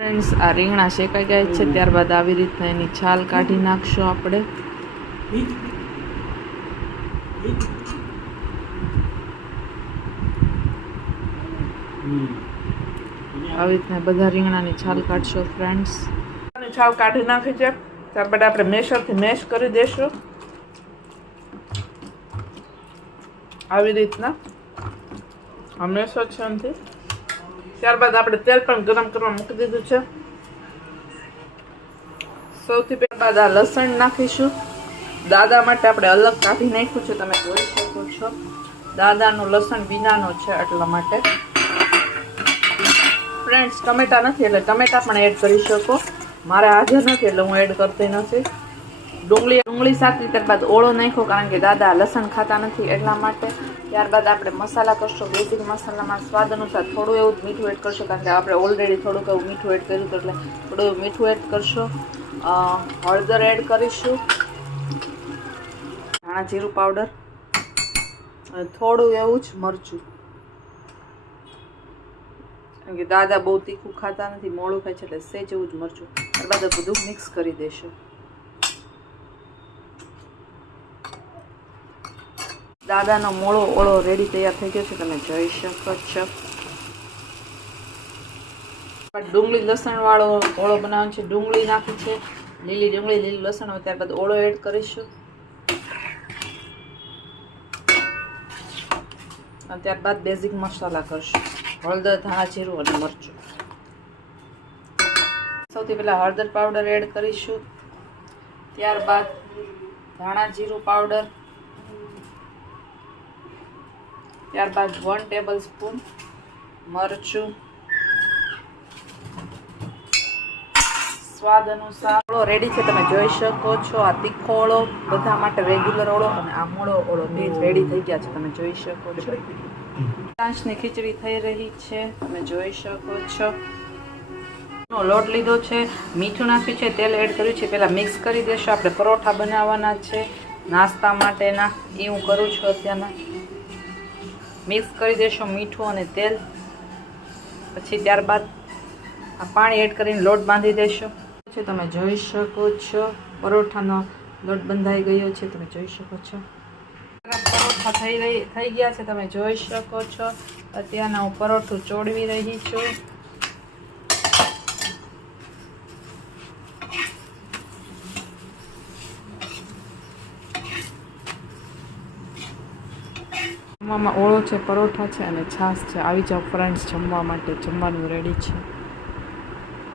Friends, આ રીંગણા શેકાઈ ગયા છે. ત્યારબાદ આવી રીતના એની છાલ કાઢી નાખશું આપણે. આવી રીતના બધા રીંગણાની છાલ કાઢશો ફ્રેન્ડ્સ. છાલ કાઢી નાખી છે. ત્યારબાદ આપણે મેશરથી મેશ કરી દેશું આવી રીતના. આ મેશર છે એમથી. ત્યારબાદ આપણે તેલ પણ ગરમ કરવા મૂકી દીધું છે. સૌથી પહેલા આ લસણ નાખીશું. દાદા માટે આપણે અલગ કાઢી નાખ્યું છે, તમે જોઈ શકો છો. દાદાનું લસણ વિનાનો છે એટલા માટે. ફ્રેન્ડ્સ, ટમેટા નથી એટલે ટમેટા પણ એડ કરી શકો. મારે હાજર નથી એટલે હું એડ કરતી નથી. ડુંગળી સાકરી ત્યારબાદ ઓળો નાખ્યો, કારણ કે દાદા લસણ ખાતા નથી એટલા માટે. ત્યારબાદ આપણે મસાલા કરશો. બેઝિક મસાલામાં સ્વાદ અનુસાર થોડું એવું મીઠું એડ કરશો, કારણ કે આપણે ઓલરેડી થોડુંક એવું મીઠું એડ કર્યું હતું, એટલે થોડું એવું મીઠું એડ કરશો. હળદર એડ કરીશું, ધાણા જીરું પાવડર, અને થોડું એવું જ મરચું, કારણ કે દાદા બહુ તીખું ખાતા નથી, મોળું ખાય છે, એટલે સેજ એવું જ મરચું. ત્યારબાદ બધું મિક્સ કરી દેશું. દાદાનો મોળો ઓળો રેડી તૈયાર થઈ ગયો છે, તમે જોઈ શકો છો. ડુંગળી લસણ વાળો ઓળો બનાવવાનો છે. ડુંગળી નાખી છે, લીલી ડુંગળી, લીલું લસણ. હવે ત્યારબાદ ઓળો એડ કરીશું, અને ત્યારબાદ બેઝિક મસાલા કરશું. હળદર, ધાણા જીરું અને મરચું. સૌથી પહેલા હળદર પાવડર એડ કરીશું. ત્યારબાદ ધાણા જીરું પાવડર. ત્યારબાદ 1 ટેબલ સ્પૂન મરચું. સ્વાદ અનુસાર. ઓળો રેડી છે, તમે જોઈ શકો છો. આ તીખો ઓળો, બધા માટે રેગ્યુલર ઓળો, અને આ મોળો ઓળો બે રેડી થઈ ગયા છે, તમે જોઈ શકો છો. છાશની ખીચડી થઈ રહી છે, તમે જોઈ શકો છો. લોટ લીધો છે, મીઠું નાખ્યું છે, તેલ એડ કર્યું છે. પહેલા મિક્સ કરી દેશું. આપણે પરોઠા બનાવવાના છે નાસ્તા માટેના, એ હું કરું છું અત્યારના. મિક્સ કરી દેશો મીઠું અને તેલ. પછી ત્યારબાદ આ પાણી એડ કરીને લોટ બાંધી દેશો. તમે જોઈ શકો છો, પરોઠાનો લોટ બંધાઈ ગયો છે, તમે જોઈ શકો છો. પરોઠા થઈ ગયા છે, તમે જોઈ શકો છો. અત્યારના હું પરોઠું ચોળવી રહી છું. જમવામાં ઓળો છે, પરોઠા છે અને છાશ છે. આવી જાઓ ફ્રેન્ડ્સ જમવા માટે. જમવાનું રેડી છે.